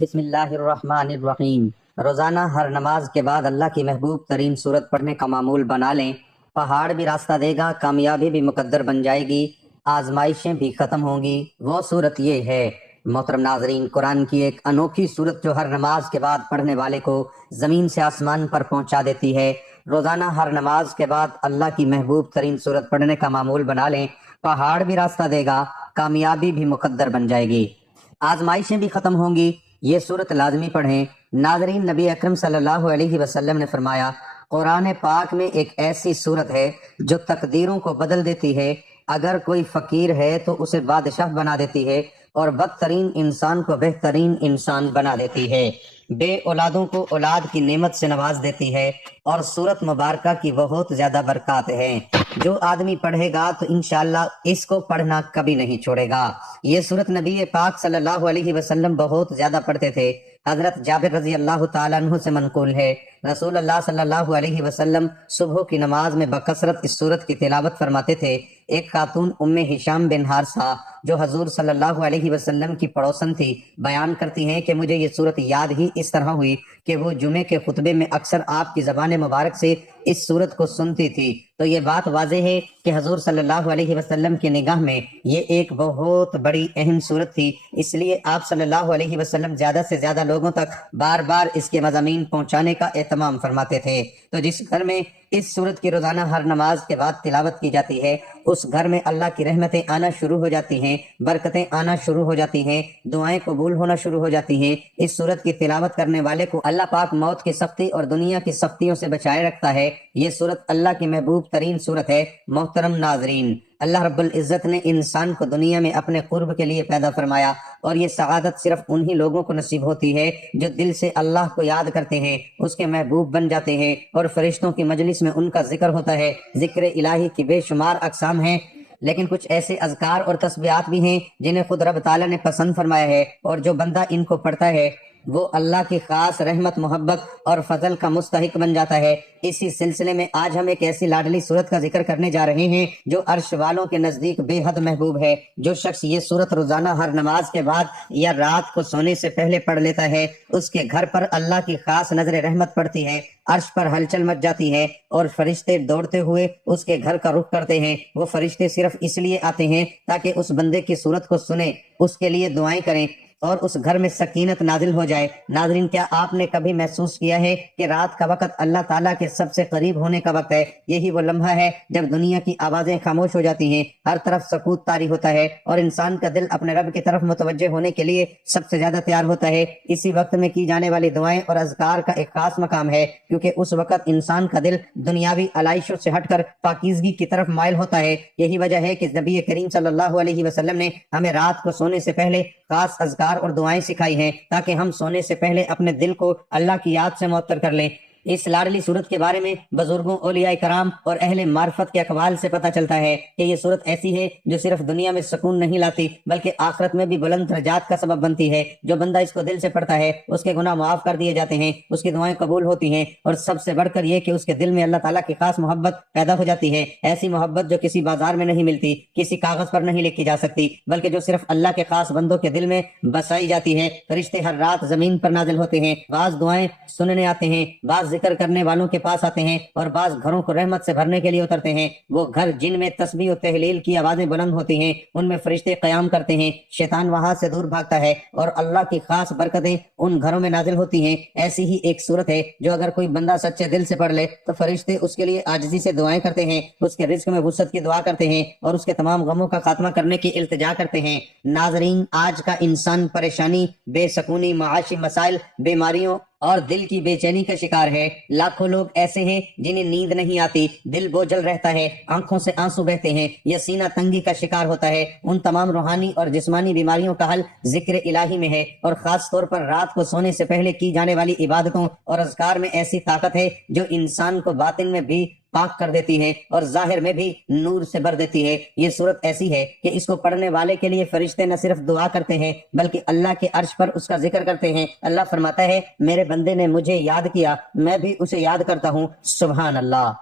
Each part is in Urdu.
بسم اللہ الرحمن الرحیم۔ روزانہ ہر نماز کے بعد اللہ کی محبوب ترین سورت پڑھنے کا معمول بنا لیں۔ پہاڑ بھی راستہ دے گا، کامیابی بھی مقدر بن جائے گی، آزمائشیں بھی ختم ہوں گی۔ وہ سورت یہ ہے۔ محترم ناظرین، قرآن کی ایک انوکھی سورت جو ہر نماز کے بعد پڑھنے والے کو زمین سے آسمان پر پہنچا دیتی ہے۔ روزانہ ہر نماز کے بعد اللہ کی محبوب ترین سورت پڑھنے کا معمول بنا لیں۔ پہاڑ بھی راستہ دے گا، کامیابی بھی مقدر بن جائے گی، آزمائشیں بھی ختم ہوں گی۔ یہ سورت لازمی پڑھیں۔ ناظرین، نبی اکرم صلی اللہ علیہ وسلم نے فرمایا، قرآن پاک میں ایک ایسی سورت ہے جو تقدیروں کو بدل دیتی ہے۔ اگر کوئی فقیر ہے تو اسے بادشاہ بنا دیتی ہے، اور بدترین انسان کو بہترین انسان بنا دیتی ہے، بے اولادوں کو اولاد کی نعمت سے نواز دیتی ہے، اور سورت مبارکہ کی بہت زیادہ برکات ہیں۔ جو آدمی پڑھے گا تو انشاءاللہ اس کو پڑھنا کبھی نہیں چھوڑے گا۔ یہ سورت نبی پاک صلی اللہ علیہ وسلم بہت زیادہ پڑھتے تھے۔ حضرت جابر رضی اللہ تعالیٰ عنہ سے منقول ہے، رسول اللہ صلی اللہ علیہ وسلم صبح کی نماز میں بکثرت اس سورت کی تلاوت فرماتے تھے۔ ایک خاتون ام ہشام بن حارثہ جو حضور صلی اللہ علیہ وسلم کی پڑوسن تھی، بیان کرتی ہیں کہ مجھے یہ سورت یاد ہی اس طرح ہوئی کہ وہ جمعے کے خطبے میں اکثر آپ کی زبان مبارک سے اس سورت کو سنتی تھی۔ تو یہ بات واضح ہے کہ حضور صلی اللہ علیہ وسلم کی نگاہ میں یہ ایک بہت بڑی اہم سورت تھی، اس لیے آپ صلی اللہ علیہ وسلم زیادہ سے زیادہ لوگوں تک بار بار اس کے مضامین پہنچانے کا اہتمام فرماتے تھے۔ تو جس گھر میں اس سورت کی روزانہ ہر نماز کے بعد تلاوت کی جاتی ہے، اس گھر میں اللہ کی رحمتیں آنا شروع ہو جاتی ہیں، برکتیں آنا شروع ہو جاتی ہیں، دعائیں قبول ہونا شروع ہو جاتی ہیں۔ اس سورت کی تلاوت کرنے والے کو اللہ پاک موت کی سختی اور دنیا کی سختیوں سے بچائے رکھتا ہے۔ یہ سورت اللہ کی محبوب ترین سورت ہے۔ محترم ناظرین، اللہ رب العزت نے انسان کو دنیا میں اپنے قرب کے لیے پیدا فرمایا، اور یہ سعادت صرف انہی لوگوں کو نصیب ہوتی ہے جو دل سے اللہ کو یاد کرتے ہیں، اس کے محبوب بن جاتے ہیں، اور فرشتوں کی مجلس میں ان کا ذکر ہوتا ہے۔ ذکر الہی کی بے شمار اقسام ہیں، لیکن کچھ ایسے اذکار اور تسبیحات بھی ہیں جنہیں خود رب تعالیٰ نے پسند فرمایا ہے، اور جو بندہ ان کو پڑھتا ہے وہ اللہ کی خاص رحمت، محبت اور فضل کا مستحق بن جاتا ہے۔ اسی سلسلے میں آج ہم ایک ایسی لاڈلی سورت کا ذکر کرنے جا رہے ہیں جو عرش والوں کے نزدیک بے حد محبوب ہے۔ جو شخص یہ سورت روزانہ ہر نماز کے بعد یا رات کو سونے سے پہلے پڑھ لیتا ہے، اس کے گھر پر اللہ کی خاص نظر رحمت پڑتی ہے، عرش پر ہلچل مچ جاتی ہے، اور فرشتے دوڑتے ہوئے اس کے گھر کا رخ کرتے ہیں۔ وہ فرشتے صرف اس لیے آتے ہیں تاکہ اس بندے کی سورت کو سنیں، اس کے لیے دعائیں کریں، اور اس گھر میں سکینت نازل ہو جائے۔ ناظرین، کیا آپ نے کبھی محسوس کیا ہے کہ رات کا وقت اللہ تعالیٰ کے سب سے قریب ہونے کا وقت ہے؟ یہی وہ لمحہ ہے جب دنیا کی آوازیں خاموش ہو جاتی ہیں، ہر طرف سکوت طاری ہوتا ہے، اور انسان کا دل اپنے رب کی طرف متوجہ ہونے کے لیے سب سے زیادہ تیار ہوتا ہے۔ اسی وقت میں کی جانے والی دعائیں اور اذکار کا ایک خاص مقام ہے، کیونکہ اس وقت انسان کا دل دنیاوی علائشوں سے ہٹ کر پاکیزگی کی طرف مائل ہوتا ہے۔ یہی وجہ ہے کہ نبی کریم صلی اللہ علیہ وسلم نے ہمیں رات کو سونے سے پہلے خاص اذکار اور دعائیں سکھائی ہیں تاکہ ہم سونے سے پہلے اپنے دل کو اللہ کی یاد سے معطر کر لیں۔ اس لاڈلی سورت کے بارے میں بزرگوں، اولیاء کرام اور اہل معرفت کے اقوال سے پتہ چلتا ہے کہ یہ سورت ایسی ہے جو صرف دنیا میں سکون نہیں لاتی بلکہ آخرت میں بھی بلند درجات کا سبب بنتی ہے۔ جو بندہ اس کو دل سے پڑھتا ہے اس کے گناہ معاف کر دیے جاتے ہیں، اس کی دعائیں قبول ہوتی ہیں، اور سب سے بڑھ کر یہ کہ اس کے دل میں اللہ تعالیٰ کی خاص محبت پیدا ہو جاتی ہے۔ ایسی محبت جو کسی بازار میں نہیں ملتی، کسی کاغذ پر نہیں لکھی جا سکتی، بلکہ جو صرف اللہ کے خاص بندوں کے دل میں بسائی جاتی ہے۔ فرشتے ہر رات زمین پر نازل ہوتے ہیں، بعض دعائیں سننے آتے ہیں، بعض ذکر کرنے والوں کے پاس آتے ہیں، اور بعض گھروں کو رحمت سے بھرنے کے لیے اترتے ہیں۔ وہ گھر جن میں تسبیح و تہلیل کی آوازیں بلند ہوتی ہیں، ان میں فرشتے قیام کرتے ہیں، شیطان وہاں سے دور بھاگتا ہے، اور اللہ کی خاص برکتیں ان گھروں میں نازل ہوتی ہیں۔ ایسی ہی ایک صورت ہے جو اگر کوئی بندہ سچے دل سے پڑھ لے تو فرشتے اس کے لیے عاجزی سے دعائیں کرتے ہیں، اس کے رزق میں وسعت کی دعا کرتے ہیں، اور اس کے تمام غموں کا خاتمہ کرنے کی التجا کرتے ہیں۔ ناظرین، آج کا انسان پریشانی، بے سکونی، معاشی مسائل، بیماریوں اور دل کی بے چینی کا شکار ہے۔ لاکھوں لوگ ایسے ہیں جنہیں نیند نہیں آتی، دل بوجھل رہتا ہے، آنکھوں سے آنسو بہتے ہیں، یا سینہ تنگی کا شکار ہوتا ہے۔ ان تمام روحانی اور جسمانی بیماریوں کا حل ذکر الہی میں ہے، اور خاص طور پر رات کو سونے سے پہلے کی جانے والی عبادتوں اور اذکار میں ایسی طاقت ہے جو انسان کو باطن میں بھی پاک کر دیتی ہے اور ظاہر میں بھی نور سے بھر دیتی ہے۔ یہ سورت ایسی ہے کہ اس کو پڑھنے والے کے لیے فرشتے نہ صرف دعا کرتے ہیں بلکہ اللہ کے عرش پر اس کا ذکر کرتے ہیں۔ اللہ فرماتا ہے، میرے بندے نے مجھے یاد کیا، میں بھی اسے یاد کرتا ہوں۔ سبحان اللہ۔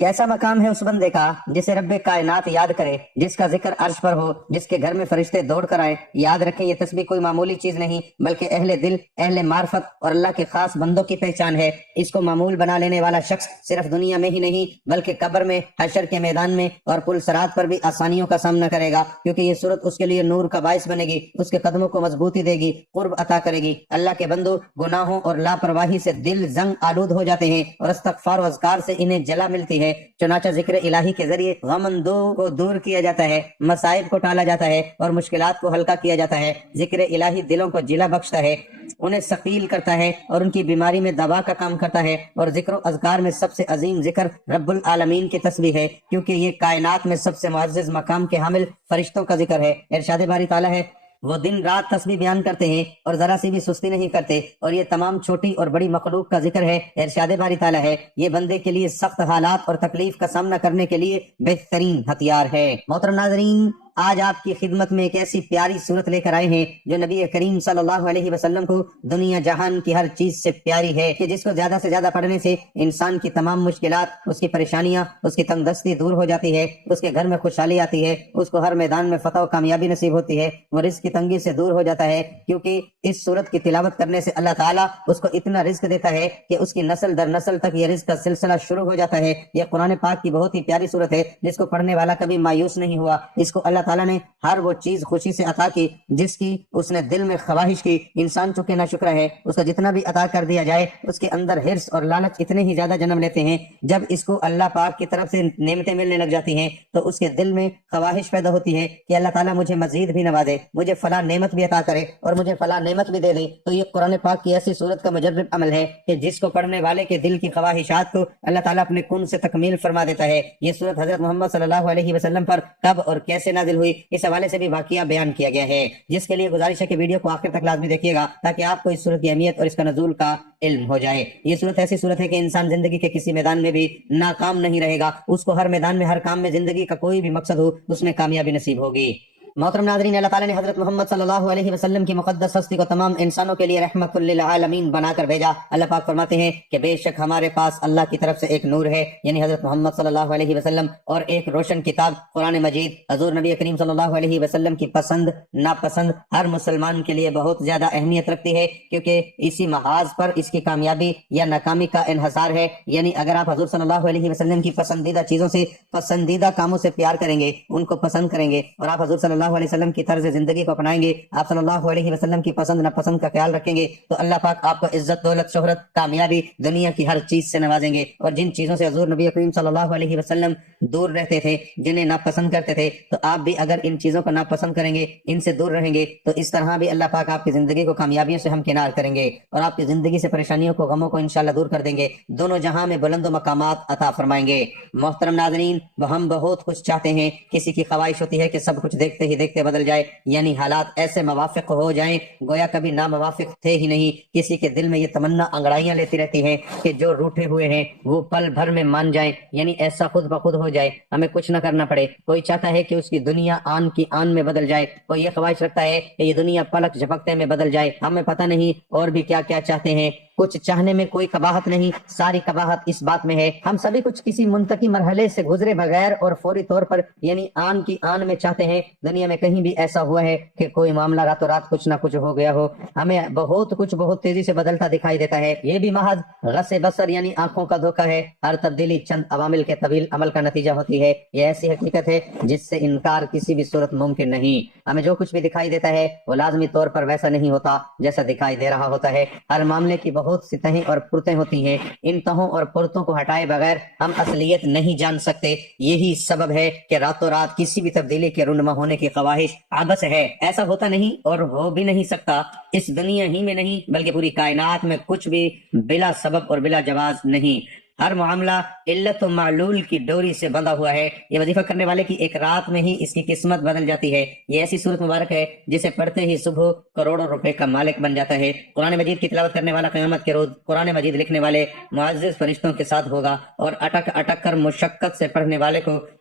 کیسا مقام ہے اس بندے کا جسے رب کائنات یاد کرے، جس کا ذکر عرش پر ہو، جس کے گھر میں فرشتے دوڑ کر آئیں۔ یاد رکھیں یہ تسبیح کوئی معمولی چیز نہیں بلکہ اہل دل، اہل معرفت اور اللہ کے خاص بندوں کی پہچان ہے۔ اس کو معمول بنا لینے والا شخص صرف دنیا میں ہی نہیں بلکہ قبر میں، حشر کے میدان میں اور پل صراط پر بھی آسانیوں کا سامنا کرے گا، کیونکہ یہ صورت اس کے لیے نور کا باعث بنے گی، اس کے قدموں کو مضبوطی دے گی، قرب عطا کرے گی۔ اللہ کے بندو، گناہوں اور لاپرواہی سے دل زنگ آلود ہو جاتے ہیں اور استغفار و اذکار سے انہیں جلا ملتی ہے، چنانچہ ذکر الہی کے ذریعے غم اندو کو دور کیا جاتا ہے، مصائب کو ٹالا جاتا ہے اور مشکلات کو ہلکا کیا جاتا ہے۔ ذکر الہی دلوں کو جلا بخشتا ہے، انہیں ثقیل کرتا ہے اور ان کی بیماری میں دوا کا کام کرتا ہے۔ اور ذکر و اذکار میں سب سے عظیم ذکر رب العالمین کی تسبیح ہے، کیونکہ یہ کائنات میں سب سے معزز مقام کے حامل فرشتوں کا ذکر ہے۔ ارشاد باری تعالیٰ ہے، وہ دن رات تسبیح بیان کرتے ہیں اور ذرا سی بھی سستی نہیں کرتے، اور یہ تمام چھوٹی اور بڑی مخلوق کا ذکر ہے۔ ارشاد باری تعالیٰ ہے، یہ بندے کے لیے سخت حالات اور تکلیف کا سامنا کرنے کے لیے بہترین ہتھیار ہے۔ محترم ناظرین، آج آپ کی خدمت میں ایک ایسی پیاری صورت لے کر آئے ہیں جو نبی کریم صلی اللہ علیہ وسلم کو دنیا جہان کی ہر چیز سے پیاری ہے، کہ جس کو زیادہ سے زیادہ پڑھنے سے انسان کی تمام مشکلات، اس کی پریشانیاں، اس کی تنگ دستی دور ہو جاتی ہے، اس کے گھر میں خوشحالی آتی ہے، اس کو ہر میدان میں فتح و کامیابی نصیب ہوتی ہے، وہ رزق کی تنگی سے دور ہو جاتا ہے، کیونکہ اس صورت کی تلاوت کرنے سے اللہ تعالیٰ اس کو اتنا رزق دیتا ہے کہ اس کی نسل در نسل تک یہ رزق کا سلسلہ شروع ہو جاتا ہے۔ یہ قرآن پاک کی بہت ہی پیاری صورت ہے، جس کو پڑھنے والا کبھی مایوس نہیں ہوا۔ اس کو اللہ تعالیٰ نے ہر وہ چیز خوشی سے عطا کی جس کی اس نے دل میں خواہش کی۔ انسان چونکہ ناشکر ہے، اس کو جتنا بھی عطا کر دیا جائے اس کے اندر حرص اور لالچ اتنے ہی زیادہ جنم لیتے ہیں۔ جب اس کو اللہ پاک کی طرف سے نعمتیں ملنے لگ جاتی ہیں تو اس کے دل میں خواہش پیدا ہوتی ہے کہ اللہ تعالیٰ مجھے مزید بھی نوازے، مجھے فلاں نعمت بھی عطا کرے اور مجھے فلاں نعمت بھی دے دے۔ تو یہ قرآن پاک کی ایسی صورت کا مجرب عمل ہے کہ جس کو پڑھنے والے کے دل کی خواہشات کو اللہ تعالیٰ اپنے کن سے تکمیل فرما دیتا ہے۔ یہ صورت حضرت محمد صلی اللہ علیہ وسلم پر کب اور کیسے نازل ہوئی، اس حوالے سے بھی واقعہ بیان کیا گیا ہے، جس کے لیے گزارش ہے کہ ویڈیو کو آخر تک لازمی دیکھیے گا تاکہ آپ کو اس صورت کی اہمیت اور اس کا نزول کا علم ہو جائے۔ یہ صورت ایسی صورت ہے کہ انسان زندگی کے کسی میدان میں بھی ناکام نہیں رہے گا، اس کو ہر میدان میں، ہر کام میں، زندگی کا کوئی بھی مقصد ہو اس میں کامیابی نصیب ہوگی۔ محترم ناظرین، اللہ تعالیٰ نے حضرت محمد صلی اللہ علیہ وسلم کی مقدس ہستی کو تمام انسانوں کے لیے رحمت للعالمین بنا کر بھیجا۔ اللہ پاک فرماتے ہیں کہ بے شک ہمارے پاس اللہ کی طرف سے ایک نور ہے، یعنی حضرت محمد صلی اللہ علیہ وسلم، اور ایک روشن کتاب قرآن مجید۔ حضور نبی کریم صلی اللہ علیہ وسلم کی پسند ناپسند ہر مسلمان کے لیے بہت زیادہ اہمیت رکھتی ہے، کیونکہ اسی محاذ پر اس کی کامیابی یا ناکامی کا انحصار ہے۔ یعنی اگر آپ حضور صلی اللہ علیہ وسلم کی پسندیدہ چیزوں سے، پسندیدہ کاموں سے پیار کریں گے، ان کو پسند کریں گے، اور آپ حضور صلی اللہ علیہ وسلم کی طرز زندگی کو اپنائیں گے، آپ صلی اللہ علیہ وسلم کی پسند ناپسند کا خیال رکھیں گے، تو اللہ پاک آپ کو عزت، دولت، شہرت، کامیابی، دنیا کی ہر چیز سے نوازیں گے۔ اور جن چیزوں سے حضور نبی کریم صلی اللہ علیہ وسلم دور رہتے تھے، جنہیں ناپسند کرتے تھے، تو آپ بھی اگر ان چیزوں کو ناپسند کریں گے، ان سے دور رہیں گے، تو اس طرح بھی اللہ پاک آپ کی زندگی کو کامیابیوں سے ہمکنار کریں گے اور آپ کی زندگی سے پریشانیوں کو، غموں کو انشاءاللہ دور کر دیں گے، دونوں جہاں میں بلند و مقامات عطا فرمائیں گے۔ محترم ناظرین، ہم بہت کچھ چاہتے ہیں، کسی کی خواہش ہوتی ہے کہ سب کچھ دیکھتے ہی دیکھتے بدل جائے، یعنی حالات ایسے موافق ہو جائیں گویا کبھی ناموافق تھے ہی نہیں۔ کسی کے دل میں یہ تمنا انگڑائیاں لیتی رہتی ہیں کہ جو روٹھے ہوئے ہیں وہ پل بھر میں مان جائیں، یعنی ایسا خود بخود ہو جائے، ہمیں کچھ نہ کرنا پڑے۔ کوئی چاہتا ہے کہ اس کی دنیا آن کی آن میں بدل جائے، کوئی یہ خواہش رکھتا ہے کہ یہ دنیا پلک جھپکتے میں بدل جائے، ہمیں پتہ نہیں اور بھی کیا کیا چاہتے ہیں۔ کچھ چاہنے میں کوئی قباحت نہیں، ساری قباحت اس بات میں ہے ہم سبھی کچھ کسی منتقی مرحلے سے گزرے بغیر اور فوری طور پر، یعنی آن کی آن میں چاہتے ہیں۔ دنیا میں کہیں بھی ایسا ہوا ہے کہ کوئی معاملہ راتوں رات کچھ نہ کچھ ہو گیا ہو؟ ہمیں بہت کچھ بہت تیزی سے بدلتا دکھائی دیتا ہے۔ یہ بھی محض غصِ بصر یعنی آنکھوں کا دھوکہ ہے۔ ہر تبدیلی چند عوامل کے طویل عمل کا نتیجہ ہوتی ہے۔ یہ ایسی حقیقت ہے جس سے انکار کسی بھی صورت ممکن نہیں۔ ہمیں جو کچھ بھی دکھائی دیتا ہے وہ لازمی طور پر ویسا نہیں ہوتا جیسا دکھائی دے رہا ہوتا ہے۔ ہر معاملے کی بہت سی تہیں اور پرتیں ہوتی ہیں، ان تہوں اور پرتوں کو ہٹائے بغیر ہم اصلیت نہیں جان سکتے۔ یہی سبب ہے کہ راتوں رات کسی بھی تبدیلی کے رونما ہونے کی خواہش عبث ہے۔ ایسا ہوتا نہیں اور ہو بھی نہیں سکتا، اس دنیا ہی میں نہیں بلکہ پوری کائنات میں کچھ بھی بلا سبب اور بلا جواز نہیں۔ ہر معاملہ علت و معلول کی ڈوری سے بندھا ہوا ہے۔ یہ وظیفہ کرنے والے کی ایک رات میں ہی اس کی قسمت بدل جاتی ہے۔ یہ ایسی صورت مبارک ہے جسے پڑھتے ہی صبح کروڑوں روپے کا مالک بن جاتا ہے۔ قرآن مجید کی تلاوت کرنے والا قیامت کے روز قرآن مجید لکھنے والے معزز فرشتوں کے ساتھ ہوگا، اور اٹک اٹک کر مشقت سے پڑھنے والے کو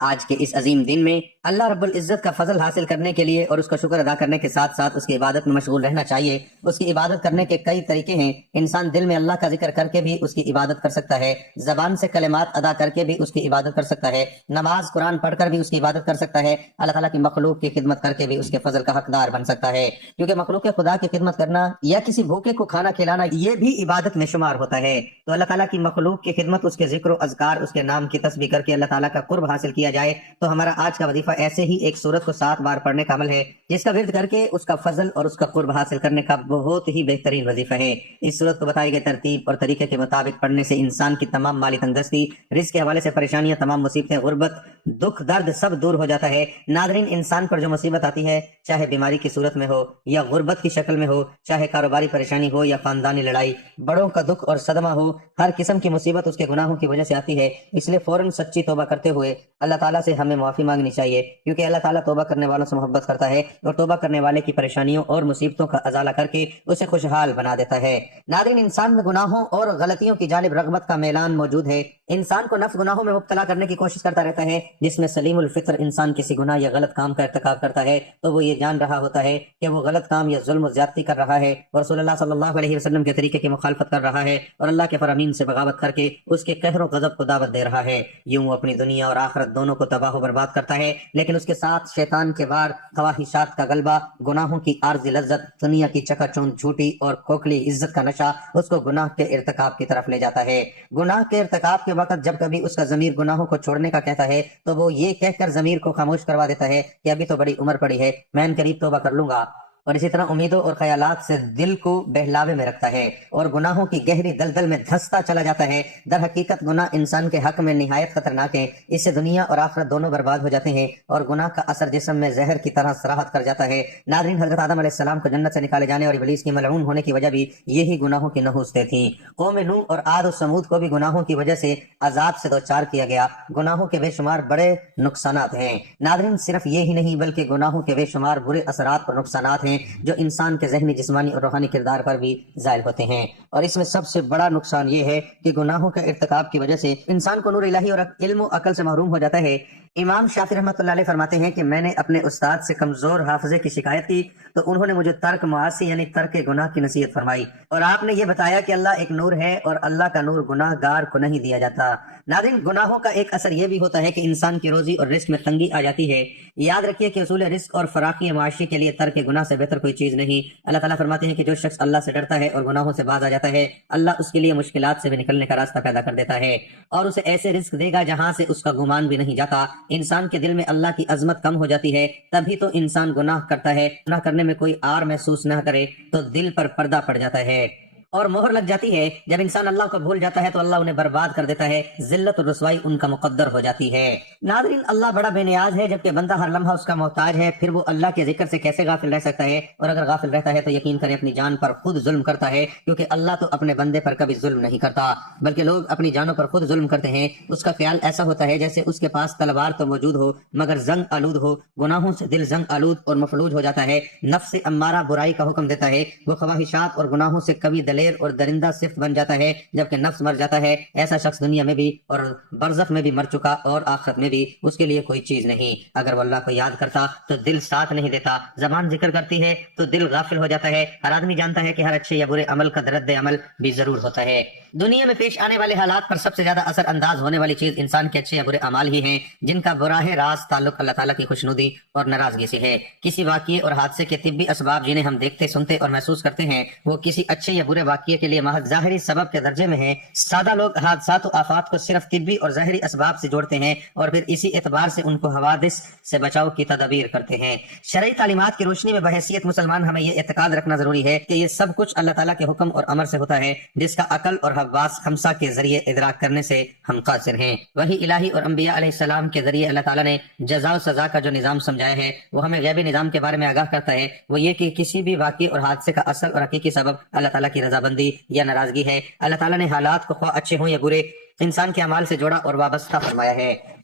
آج کے اس عظیم دن میں اللہ رب العزت کا فضل حاصل کرنے کے لیے اور اس کا شکر ادا کرنے کے ساتھ ساتھ اس کی عبادت میں مشغول رہنا چاہیے۔ اس کی عبادت کرنے کے کئی طریقے ہیں۔ انسان دل میں اللہ کا ذکر کر کے بھی اس کی عبادت کر سکتا ہے، زبان سے کلمات ادا کر کے بھی اس کی عبادت کر سکتا ہے، نماز قرآن پڑھ کر بھی اس کی عبادت کر سکتا ہے، اللہ تعالیٰ کی مخلوق کی خدمت کر کے بھی اس کے فضل کا حقدار بن سکتا ہے، کیونکہ مخلوق خدا کی خدمت کرنا یا کسی بھوکے کو کھانا کھلانا یہ بھی عبادت میں شمار ہوتا ہے۔ تو اللہ تعالیٰ کی مخلوق کی خدمت، اس کے ذکر و اذکار، اس کے نام کی تسبیح کر کے اللہ تعالیٰ کا قرب حاصل کیا جائے تو ہمارا آج کا وظیفہ ایسے ہی ایک سورت کو 7 بار پڑھنے کا عمل ہے، جس کا ورد کر کے اس کا فضل اور اس کا قرب حاصل کرنے کا بہت ہی بہترین وظیفہ ہے۔ اس سورت کو بتائی گئی ترتیب اور طریقے کے مطابق پڑھنے سے انسان کی تمام مالی تندرستی، رزق کے حوالے سے پریشانیاں، تمام مصیبتیں، غربت، دکھ، درد سب دور ہو جاتا ہے۔ ناظرین، انسان پر جو مصیبت آتی ہے، چاہے بیماری کی صورت میں ہو یا غربت کی شکل میں ہو، چاہے کاروباری پریشانی ہو یا خاندانی لڑائی، بڑوں کا دکھ اور صدمہ ہو، ہر قسم کی مصیبت اس کے گناہوں کی وجہ سے آتی ہے۔ اس لیے فوراً سچی توبہ کرتے ہوئے اللہ تعالیٰ سے ہمیں معافی مانگنی چاہیے، کیونکہ اللہ تعالیٰ توبہ کرنے والوں سے محبت کرتا ہے اور توبہ کرنے والے کی پریشانیوں اور مصیبتوں کا ازالہ کر کے اسے خوشحال بنا دیتا ہے۔ ناظرین، انسان میں گناہوں اور غلطیوں کی جانب رغبت کا میلان موجود ہے۔ انسان کو نفس گناہوں میں مبتلا کرنے کی کوشش کرتا رہتا ہے۔ جس میں سلیم الفطر انسان کسی گناہ یا غلط کام کا ارتکاب کرتا ہے تو وہ یہ جان رہا ہوتا ہے کہ وہ غلط کام یا ظلم و زیادتی کر رہا ہے اور رسول اللہ صلی اللہ علیہ وسلم کے طریقے کی مخالفت کر رہا ہے اور اللہ کے فرامین سے بغاوت کر کے اس کے قہر و غضب کو دعوت دے رہا ہے۔ یوں وہ اپنی دنیا اور آخرت دونوں کو تباہ و برباد کرتا ہے، لیکن اس کے ساتھ شیطان کے وار، خواہشات کا غلبہ، گناہوں کی عارضی لذت، دنیا کی چکا چوند، جھوٹی اور کھوکھلی عزت کا نشہ اس کو گناہ کے ارتکاب کی طرف لے جاتا ہے۔ گناہ کے ارتکاب کے وقت جب کبھی اس کا ضمیر گناہوں کو چھوڑنے کا کہتا ہے تو وہ یہ کہہ کر ضمیر کو خاموش کروا دیتا ہے کہ ابھی تو بڑی عمر پڑی ہے، میں ان قریب توبہ کر لوں گا، اور اسی طرح امیدوں اور خیالات سے دل کو بہلاوے میں رکھتا ہے اور گناہوں کی گہری دلدل میں دھستا چلا جاتا ہے۔ در حقیقت گناہ انسان کے حق میں نہایت خطرناک ہے، اس سے دنیا اور آخرت دونوں برباد ہو جاتے ہیں اور گناہ کا اثر جسم میں زہر کی طرح سراحت کر جاتا ہے۔ ناظرین، حضرت آدم علیہ السلام کو جنت سے نکالے جانے اور ابلیس کی ملعون ہونے کی وجہ بھی یہی گناہوں کی نحوستیں تھیں۔ قوم نوح اور عاد و ثمود کو بھی گناہوں کی وجہ سے عذاب سے دوچار کیا گیا۔ گناہوں کے بے شمار بڑے نقصانات ہیں۔ ناظرین، صرف یہی نہیں بلکہ گناہوں کے بے شمار برے اثرات اور نقصانات ہیں جو انسان کے ذہنی، جسمانی اور روحانی کردار پر بھی ظاہر ہوتے ہیں، اور اس میں سب سے بڑا نقصان یہ ہے کہ گناہوں کے ارتکاب کی وجہ سے انسان کو نور الہی اور علم و عقل سے محروم ہو جاتا ہے۔ امام شافعی رحمۃ اللہ علیہ فرماتے ہیں کہ میں نے اپنے استاد سے کمزور حافظے کی شکایت کی تو انہوں نے مجھے ترک معاصی یعنی ترک گناہ کی نصیحت فرمائی، اور آپ نے یہ بتایا کہ اللہ ایک نور ہے اور اللہ کا نور گناہ گار کو نہیں دیا جاتا۔ ناظرین، گناہوں کا ایک اثر یہ بھی ہوتا ہے کہ انسان کی روزی اور رزق میں تنگی آ جاتی ہے۔ یاد رکھیے کہ اصول رزق اور فراخی معاشی کے لیے ترک گناہ سے بہتر کوئی چیز نہیں۔ اللہ تعالیٰ فرماتے ہیں کہ جو شخص اللہ سے ڈرتا ہے اور گناہوں سے باز آ جاتا ہے، اللہ اس کے لیے مشکلات سے بھی نکلنے کا راستہ پیدا کر دیتا ہے اور اسے ایسے رزق دے گا جہاں سے اس کا گمان بھی نہیں جاتا۔ انسان کے دل میں اللہ کی عظمت کم ہو جاتی ہے، تبھی تو انسان گناہ کرتا ہے۔ گناہ کرنے میں کوئی آر محسوس نہ کرے تو دل پر پردہ پڑ جاتا ہے اور مہر لگ جاتی ہے۔ جب انسان اللہ کو بھول جاتا ہے تو اللہ انہیں برباد کر دیتا ہے، ذلت اور رسوائی ان کا مقدر ہو جاتی ہے۔ ناظرین، اللہ بڑا بے نیاز ہے جبکہ بندہ ہر لمحہ اس کا محتاج ہے، پھر وہ اللہ کے ذکر سے کیسے غافل رہ سکتا ہے؟ اور اگر غافل رہتا ہے تو یقین کریں اپنی جان پر خود ظلم کرتا ہے، کیونکہ اللہ تو اپنے بندے پر کبھی ظلم نہیں کرتا بلکہ لوگ اپنی جانوں پر خود ظلم کرتے ہیں۔ اس کا خیال ایسا ہوتا ہے جیسے اس کے پاس تلوار تو موجود ہو مگر زنگ آلود ہو۔ گناہوں سے دل زنگ آلود اور مفلوج ہو جاتا ہے۔ نفس امارہ برائی کا حکم دیتا ہے، وہ خواہشات اور گناہوں سے کبھی دلیر اور درندہ صفت بن جاتا ہے، جبکہ نفس مر جاتا ہے۔ ایسا شخص دنیا میں بھی اور برزخ میں بھی مر چکا اور آخرت میں بھی اس کے لیے کوئی چیز نہیں۔ اگر وہ اللہ کو یاد کرتا تو دل ساتھ نہیں دیتا، زبان ذکر کرتی ہے تو دل غافل ہو جاتا ہے۔ ہر آدمی جانتا ہے کہ ہر اچھے یا برے عمل کا رد عمل بھی ضرور ہوتا ہے۔ دنیا میں پیش آنے والے حالات پر سب سے زیادہ اثر انداز ہونے والی چیز انسان کے اچھے یا برے اعمال ہی ہیں، جن کا براہ راست تعلق اللہ تعالیٰ کی خوشنودی اور ناراضگی سے ہے۔ کسی واقعے اور حادثے کے طبی اسباب جنہیں ہم دیکھتے، سنتے اور محسوس کرتے ہیں، وہ کسی اچھے یا برے واقعے کے لیے محض ظاہری سبب کے درجے میں ہیں۔ سادہ لوگ حادثات و آفات کو صرف طبی اور ظاہری اسباب سے جوڑتے ہیں اور پھر اسی اعتبار سے ان کو حوادث سے بچاؤ کی تدابیر کرتے ہیں۔ شرعی تعلیمات کی روشنی میں بحیثیت مسلمان ہمیں یہ اعتقاد رکھنا ضروری ہے کہ یہ سب کچھ اللہ تعالیٰ کے حکم اور امر سے ہوتا ہے، جس کا عقل اور حواس خمسہ کے ذریعے ادراک کرنے سے ہم قاصر ہیں۔ وہی الہی اور انبیاء علیہ السلام کے ذریعے اللہ تعالیٰ نے جزا و سزا کا جو نظام سمجھایا ہے وہ ہمیں غیبی نظام کے بارے میں آگاہ کرتا ہے۔ وہ یہ کہ کسی بھی واقعے اور حادثے کا اصل اور حقیقی سبب اللہ تعالیٰ کی رضامندی یا ناراضگی ہے۔ اللہ تعالیٰ نے حالات کو خواہ اچھے ہوں یا برے انسان کے اعمال سے جوڑا اور وابستہ فرمایا ہے۔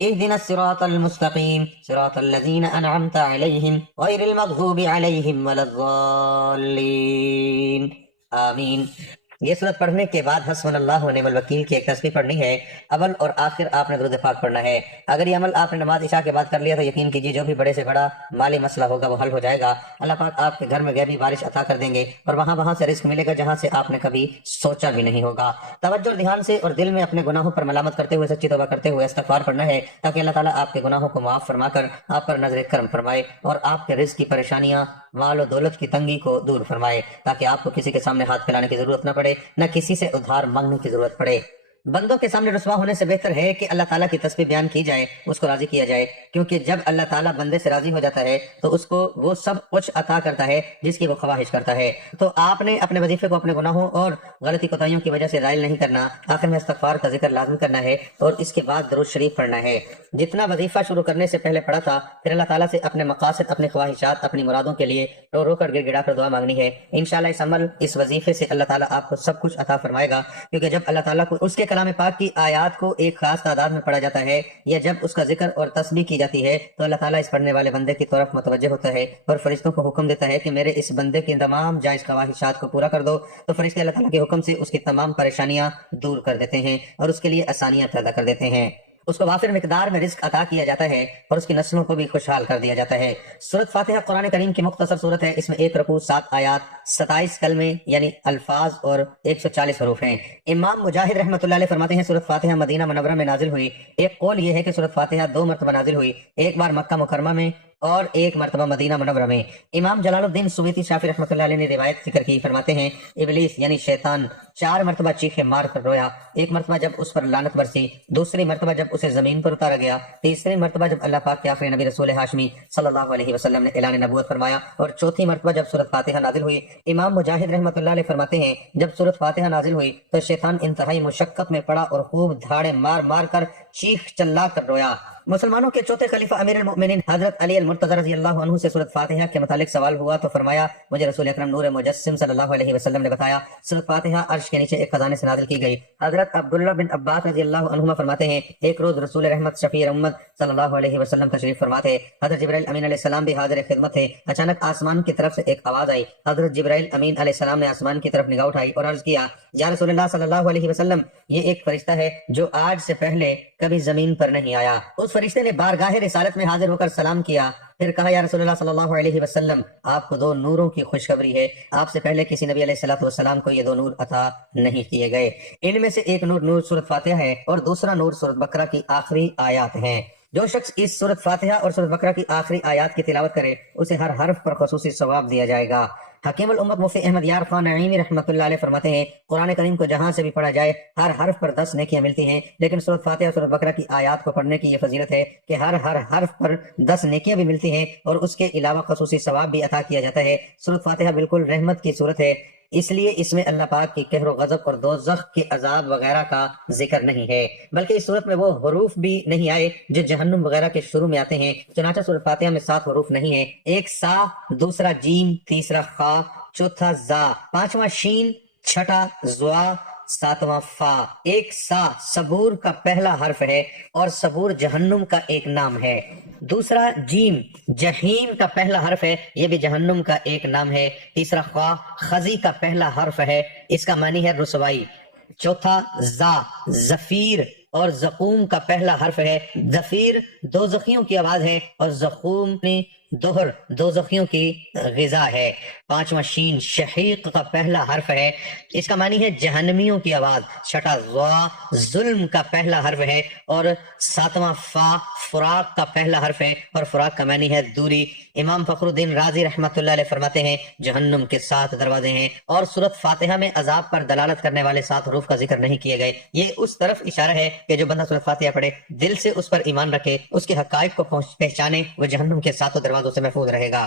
اهدنا الصراط المستقيم صراط الذين أنعمت عليهم غير المغضوب عليهم ولا الضالين آمین۔ یہ صورت پڑھنے کے بعد حسبنا اللہ و نعم الوکیل کی ایک تسبیح پڑھنی ہے۔ اول اور آخر آپ نے درود پاک پڑھنا ہے۔ اگر یہ عمل آپ نے نماز عشاء کے بعد کر لیا تو یقین کیجیے جو بھی بڑے سے بڑا مالی مسئلہ ہوگا وہ حل ہو جائے گا۔ اللہ پاک آپ کے گھر میں غیبی بارش عطا کر دیں گے اور وہاں سے رزق ملے گا جہاں سے آپ نے کبھی سوچا بھی نہیں ہوگا۔ توجہ اور دھیان سے اور دل میں اپنے گناہوں پر ملامت کرتے ہوئے سچی توبہ کرتے ہوئے استغفار پڑھنا ہے تاکہ اللہ تعالیٰ آپ کے گناہوں کو معاف فرما کر آپ پر نظر کرم فرمائے اور آپ کے رزق کی پریشانیاں، مال و دولت کی تنگی کو دور فرمائے تاکہ آپ کو کسی کے سامنے ہاتھ پھیلانے کی ضرورت نہ پڑے، نہ کسی سے ادھار مانگنے کی ضرورت پڑے۔ بندوں کے سامنے رسوا ہونے سے بہتر ہے کہ اللہ تعالیٰ کی تسبیح بیان کی جائے، اس کو راضی کیا جائے، کیونکہ جب اللہ تعالیٰ بندے سے راضی ہو جاتا ہے تو اس کو وہ سب کچھ عطا کرتا ہے جس کی وہ خواہش کرتا ہے۔ تو آپ نے اپنے وظیفے کو اپنے گناہوں اور غلطی کوتاہیوں کی وجہ سے زائل نہیں کرنا، آخر میں استغفار کا ذکر لازم کرنا ہے اور اس کے بعد درود شریف پڑھنا ہے جتنا وظیفہ شروع کرنے سے پہلے پڑھا تھا۔ پھر اللہ تعالیٰ سے اپنے مقاصد، اپنی خواہشات، اپنی مرادوں کے لیے رو رو کر گر گڑا کر دعا مانگنی ہے۔ انشاءاللہ اس عمل، اس وظیفے سے اللہ تعالیٰ آپ کو سب کچھ عطا فرمائے گا، کیونکہ جب اللہ تعالیٰ کو اس کے کلام پاک کی آیات کو ایک خاص تعداد میں پڑھا جاتا ہے یا جب اس کا ذکر اور تسبیح کی جاتی ہے تو اللہ تعالیٰ اس پڑھنے والے بندے کی طرف متوجہ ہوتا ہے اور فرشتوں کو حکم دیتا ہے کہ میرے اس بندے کی تمام جائز خواہشات کو پورا کر دو، تو فرشتے اللہ تعالیٰ کے حکم سے اس کی تمام پریشانیاں دور کر دیتے ہیں اور اس کے لیے آسانیاں پیدا کر دیتے ہیں۔ اس کو وافر مقدار میں رزق عطا کیا جاتا ہے اور اس کی نسلوں کو بھی خوشحال کر دیا جاتا ہے۔ سورۃ فاتحہ قرآن کریم کی مختصر سورت ہے۔ اس میں 1 رکوع، 7 آیات، 27 کلمے یعنی الفاظ اور 140 حروف ہیں۔ امام مجاہد رحمۃ اللہ علیہ فرماتے ہیں سورۃ فاتحہ مدینہ منورہ میں نازل ہوئی۔ ایک قول یہ ہے کہ سورۃ فاتحہ 2 مرتبہ نازل ہوئی، ایک بار مکہ مکرمہ میں اور ایک مرتبہ مدینہ منورہ میں۔ امام جلال الدین سویتی شافعی رحمۃ اللہ علیہ نے روایت ذکر کی، فرماتے ہیں ابلیس یعنی شیطان 4 مرتبہ چیخے مار کر رویا، ایک مرتبہ جب اس پر لعنت برسی، دوسری مرتبہ جب اسے زمین پر اتارا گیا، تیسری مرتبہ جب اللہ پاک کے آخری نبی رسول ہاشمی صلی اللہ علیہ وسلم نے اعلان نبوت فرمایا، اور چوتھی مرتبہ جب سورۃ فاتحہ نازل ہوئی۔ امام مجاہد رحمۃ اللہ علیہ فرماتے ہیں جب سورۃ فاتحہ نازل ہوئی تو شیطان انتہائی مشقت میں پڑا اور خوب دھاڑے مار مار کر چیخ چلا کر رویا۔ مسلمانوں کے چوتھے خلیفہ امیر المؤمنین حضرت علی المرتضی رضی اللہ عنہ سے سورۃ فاتحہ کے متعلق سوال ہوا تو فرمایا مجھے رسول اکرم نور مجسم صلی اللہ علیہ وسلم نے بتایا سورۃ فاتحہ عرش کے نیچے ایک خزانے سے نازل کی گئی۔ حضرت عبداللہ بن عباس رضی اللہ عنہما فرماتے ہیں ایک روز رسول رحمت شفیع امت صلی اللہ علیہ وسلم تشریف فرما تھے، حضرت جبرائیل امین علیہ السلام بھی حاضر خدمت تھے۔ اچانک آسمان کی طرف سے ایک آواز آئی، حضرت جبرائیل امین علیہ السلام نے آسمان کی طرف نگاہ اٹھائی اور عرض کیا یا رسول اللہ صلی اللہ علیہ وسلم یہ ایک فرشتہ ہے جو آج سے پہلے کبھی زمین پر نہیں آیا۔ اس فرشتے نے بارگاہ رسالت میں حاضر ہو کر سلام کیا، پھر کہا یا رسول اللہ صلی اللہ علیہ وسلم آپ کو 2 نوروں کی خوشخبری ہے، آپ سے پہلے کسی نبی علیہ الصلوۃ والسلام کو یہ 2 نور عطا نہیں کیے گئے، ان میں سے ایک نور سورۃ فاتحہ ہے اور دوسرا نور سورۃ بقرہ کی آخری آیات ہیں۔ جو شخص اس سورۃ فاتحہ اور سورۃ بقرہ کی آخری آیات کی تلاوت کرے اسے ہر حرف پر خصوصی ثواب دیا جائے گا۔ حکیم الامت مفتی احمد یار خان نعیمی رحمۃ اللہ علیہ فرماتے ہیں قرآن کریم کو جہاں سے بھی پڑھا جائے ہر حرف پر 10 نیکیاں ملتی ہیں، لیکن سورۃ فاتحہ اور سورۃ بقرہ کی آیات کو پڑھنے کی یہ فضیلت ہے کہ ہر حرف پر 10 نیکیاں بھی ملتی ہیں اور اس کے علاوہ خصوصی ثواب بھی عطا کیا جاتا ہے۔ سورۃ فاتحہ بالکل رحمت کی صورت ہے، اس لیے اس میں اللہ پاک کی قہر و غضب اور دوزخ کے عذاب وغیرہ کا ذکر نہیں ہے، بلکہ اس صورت میں وہ حروف بھی نہیں آئے جو جہنم وغیرہ کے شروع میں آتے ہیں۔ چنانچہ سورۃ فاتحہ میں 7 حروف نہیں ہیں، ایک سا، دوسرا جیم، تیسرا خا، چوتھا زا، 5واں شین، 6واں زوا، 7واں فا۔ ایک سا صبور کا پہلا حرف ہے اور صبور جہنم کا ایک نام ہے۔ دوسرا جیم جہیم کا پہلا حرف ہے، یہ بھی جہنم کا ایک نام ہے۔ تیسرا خوا خزی کا پہلا حرف ہے، اس کا معنی ہے رسوائی۔ چوتھا زا زفیر اور زقوم کا پہلا حرف ہے، زفیر دوزخیوں کی آواز ہے اور زقوم دوہر دوزخیوں کی غذا ہے۔ 5واں شین شہیق کا پہلا حرف ہے، اس کا معنی ہے جہنمیوں کی آواز۔ 6واں ضا ظلم کا پہلا حرف ہے اور 7واں فا فراق کا پہلا حرف ہے اور فراق کا معنی ہے دوری۔ امام فخر الدین رازی رحمۃ اللہ علیہ فرماتے ہیں جہنم کے 7 دروازے ہیں اور سورۃ فاتحہ میں عذاب پر دلالت کرنے والے 7 حروف کا ذکر نہیں کیے گئے۔ یہ اس طرف اشارہ ہے کہ جو بندہ سورۃ فاتحہ پڑھے دل سے اس پر ایمان رکھے، اس کے حقائق کو پہچانے، وہ جہنم کے 7 دروازوں سے محفوظ رہے گا۔